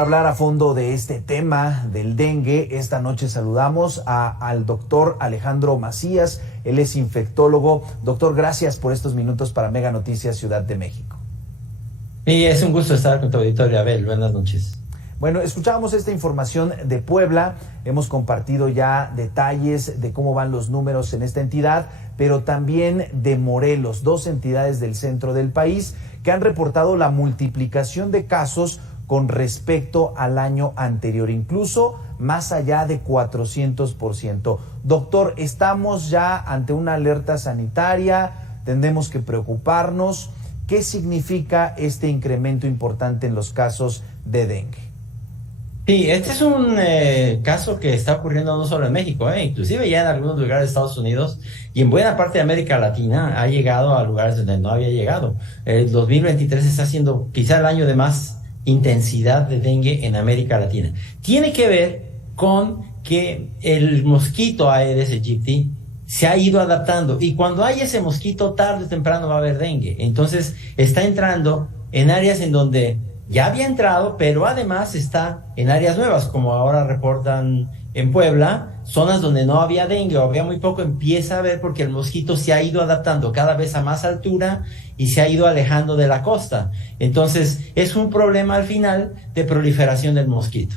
Para hablar a fondo de este tema del dengue, esta noche saludamos al doctor Alejandro Macías. Él es infectólogo. Doctor, gracias por estos minutos para Mega Noticias Ciudad de México. Y es un gusto estar con tu auditorio, Abel. Buenas noches. Bueno, escuchábamos esta información de Puebla, hemos compartido ya detalles de cómo van los números en esta entidad, pero también de Morelos, dos entidades del centro del país que han reportado la multiplicación de casos con respecto al año anterior, incluso más allá de 400%. Doctor, ¿estamos ya ante una alerta sanitaria? ¿Tendremos que preocuparnos? ¿Qué significa este incremento importante en los casos de dengue? Sí, este es un caso que está ocurriendo no solo en México, inclusive ya en algunos lugares de Estados Unidos y en buena parte de América Latina ha llegado a lugares donde no había llegado. El 2023 está siendo quizá el año de más intensidad de dengue en América Latina. Tiene que ver con que el mosquito Aedes aegypti se ha ido adaptando y cuando hay ese mosquito tarde o temprano va a haber dengue. Entonces está entrando en áreas en donde ya había entrado, pero además está en áreas nuevas, como ahora reportan en Puebla, zonas donde no había dengue o había muy poco, empieza a haber porque el mosquito se ha ido adaptando cada vez a más altura y se ha ido alejando de la costa. Entonces es un problema al final de proliferación del mosquito.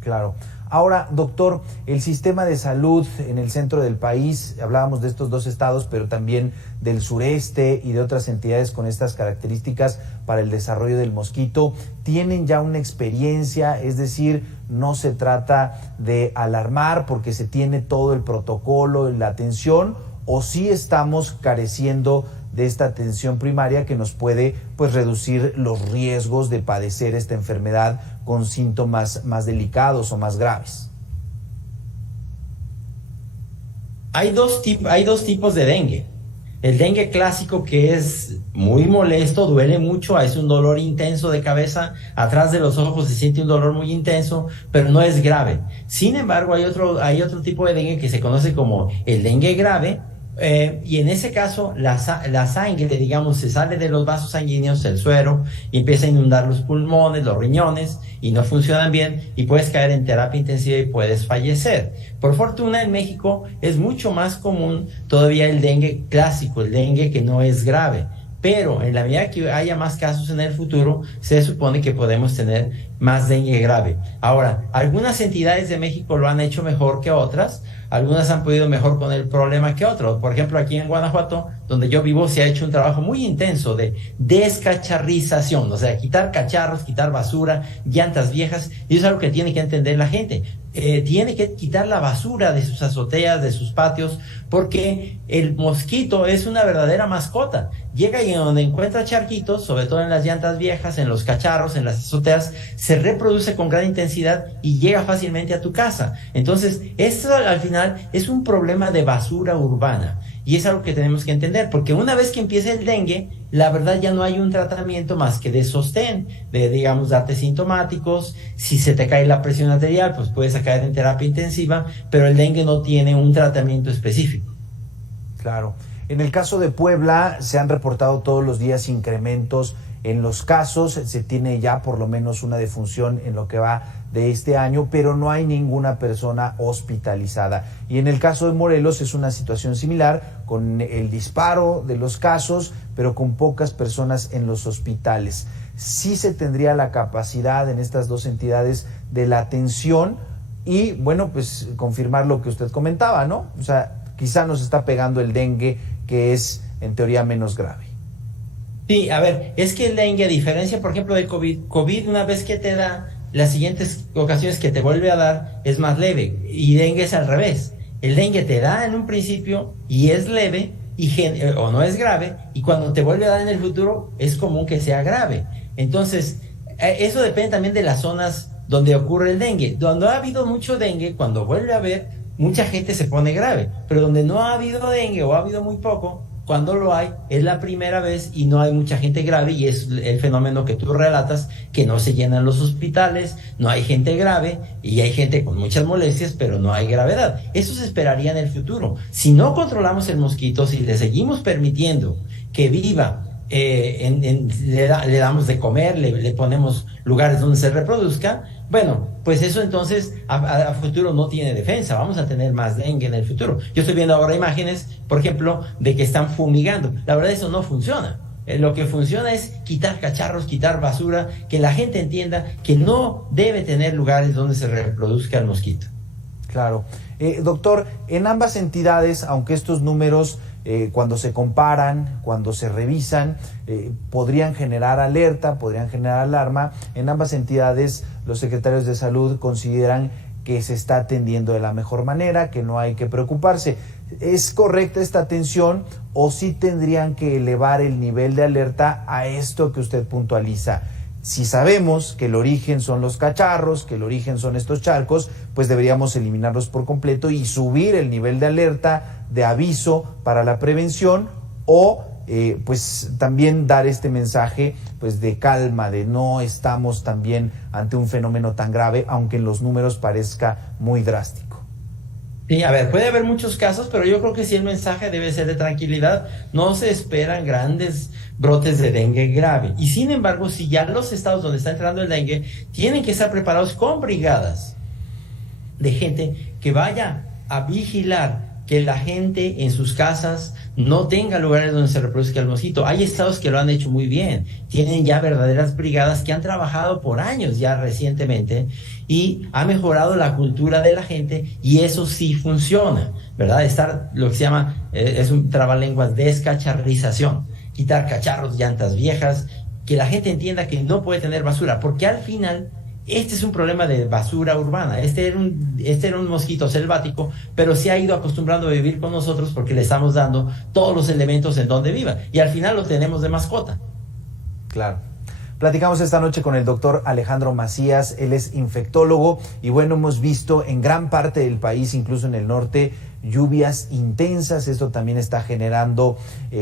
Claro. Ahora, doctor, el sistema de salud en el centro del país, hablábamos de estos dos estados, pero también del sureste y de otras entidades con estas características para el desarrollo del mosquito, ¿tienen ya una experiencia? Es decir, no se trata de alarmar porque se tiene todo el protocolo y la atención, o sí estamos careciendo de esta atención primaria que nos puede pues reducir los riesgos de padecer esta enfermedad con síntomas más delicados o más graves. Hay dos tipos de dengue. El dengue clásico, que es muy molesto, duele mucho, es un dolor intenso de cabeza, atrás de los ojos se siente un dolor muy intenso, pero no es grave. Sin embargo, hay otro tipo de dengue que se conoce como el dengue grave, y en ese caso la sangre, digamos, se sale de los vasos sanguíneos, el suero, y empieza a inundar los pulmones, los riñones, y no funcionan bien, y puedes caer en terapia intensiva y puedes fallecer. Por fortuna, en México es mucho más común todavía el dengue clásico, el dengue que no es grave. Pero en la medida que haya más casos en el futuro, se supone que podemos tener más dengue grave. Ahora, algunas entidades de México lo han hecho mejor que otras, algunas han podido mejor con el problema que otros. Por ejemplo, aquí en Guanajuato, donde yo vivo, se ha hecho un trabajo muy intenso de descacharrización, o sea, quitar cacharros, quitar basura, llantas viejas, y eso es algo que tiene que entender la gente. Tiene que quitar la basura de sus azoteas, de sus patios, porque el mosquito es una verdadera mascota. Llega y donde encuentra charquitos, sobre todo en las llantas viejas, en los cacharros, en las azoteas, se reproduce con gran intensidad y llega fácilmente a tu casa. Entonces, esto al final es un problema de basura urbana. Y es algo que tenemos que entender, porque una vez que empiece el dengue, la verdad ya no hay un tratamiento más que de sostén, de, digamos, darte sintomáticos. Si se te cae la presión arterial, pues puedes caer en terapia intensiva, pero el dengue no tiene un tratamiento específico. Claro. En el caso de Puebla, se han reportado todos los días incrementos en los casos, se tiene ya por lo menos una defunción en lo que va de este año, pero no hay ninguna persona hospitalizada. Y en el caso de Morelos es una situación similar, con el disparo de los casos, pero con pocas personas en los hospitales. Sí se tendría la capacidad en estas dos entidades de la atención y, bueno, pues confirmar lo que usted comentaba, ¿no? O sea, quizá nos está pegando el dengue, que es en teoría menos grave. Sí, a ver, es que el dengue, a diferencia, por ejemplo, de COVID una vez que te da, las siguientes ocasiones que te vuelve a dar es más leve, y dengue es al revés. El dengue te da en un principio y es leve o no es grave, y cuando te vuelve a dar en el futuro es común que sea grave. Entonces, eso depende también de las zonas donde ocurre el dengue. Donde ha habido mucho dengue, cuando vuelve a haber, mucha gente se pone grave, pero donde no ha habido dengue o ha habido muy poco, cuando lo hay, es la primera vez y no hay mucha gente grave, y es el fenómeno que tú relatas, que no se llenan los hospitales, no hay gente grave y hay gente con muchas molestias, pero no hay gravedad. Eso se esperaría en el futuro. Si no controlamos el mosquito, si le seguimos permitiendo que viva le damos de comer, le ponemos lugares donde se reproduzca, bueno, pues eso entonces a futuro no tiene defensa, vamos a tener más dengue en el futuro. Yo estoy viendo ahora imágenes, por ejemplo, de que están fumigando. La verdad eso no funciona. Lo que funciona es quitar cacharros, quitar basura, que la gente entienda que no debe tener lugares donde se reproduzca el mosquito. Claro. Doctor, en ambas entidades, aunque estos números cuando se comparan, cuando se revisan, podrían generar alerta, podrían generar alarma, en ambas entidades los secretarios de salud consideran que se está atendiendo de la mejor manera, que no hay que preocuparse. ¿Es correcta esta atención o sí tendrían que elevar el nivel de alerta a esto que usted puntualiza? Si sabemos que el origen son los cacharros, que el origen son estos charcos, pues deberíamos eliminarlos por completo y subir el nivel de alerta, de aviso para la prevención, o pues también dar este mensaje pues de calma, de no estamos también ante un fenómeno tan grave, aunque en los números parezca muy drástico. Sí, a ver, puede haber muchos casos, pero yo creo que sí el mensaje debe ser de tranquilidad. No se esperan grandes brotes de dengue grave. Y sin embargo, si ya los estados donde está entrando el dengue tienen que estar preparados con brigadas de gente que vaya a vigilar que la gente en sus casas no tenga lugares donde se reproduzca el mosquito. Hay estados que lo han hecho muy bien. Tienen ya verdaderas brigadas que han trabajado por años ya recientemente y ha mejorado la cultura de la gente y eso sí funciona, ¿verdad? Estar, lo que se llama, es un trabalenguas, descacharrización. Quitar cacharros, llantas viejas, que la gente entienda que no puede tener basura, porque al final este es un problema de basura urbana. Este era un mosquito selvático, pero se ha ido acostumbrando a vivir con nosotros porque le estamos dando todos los elementos en donde viva. Y al final lo tenemos de mascota. Claro. Platicamos esta noche con el doctor Alejandro Macías, él es infectólogo y bueno, hemos visto en gran parte del país, incluso en el norte, lluvias intensas. Esto también está generando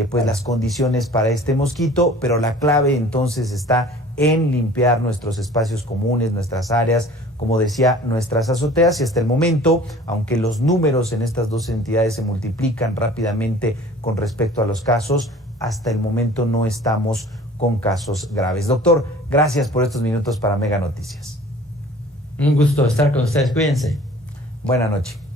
pues las condiciones para este mosquito, pero la clave entonces está en limpiar nuestros espacios comunes, nuestras áreas, como decía, nuestras azoteas, y hasta el momento, aunque los números en estas dos entidades se multiplican rápidamente con respecto a los casos, hasta el momento no estamos con casos graves. Doctor, gracias por estos minutos para Mega Noticias. Un gusto estar con ustedes, cuídense. Buenas noches.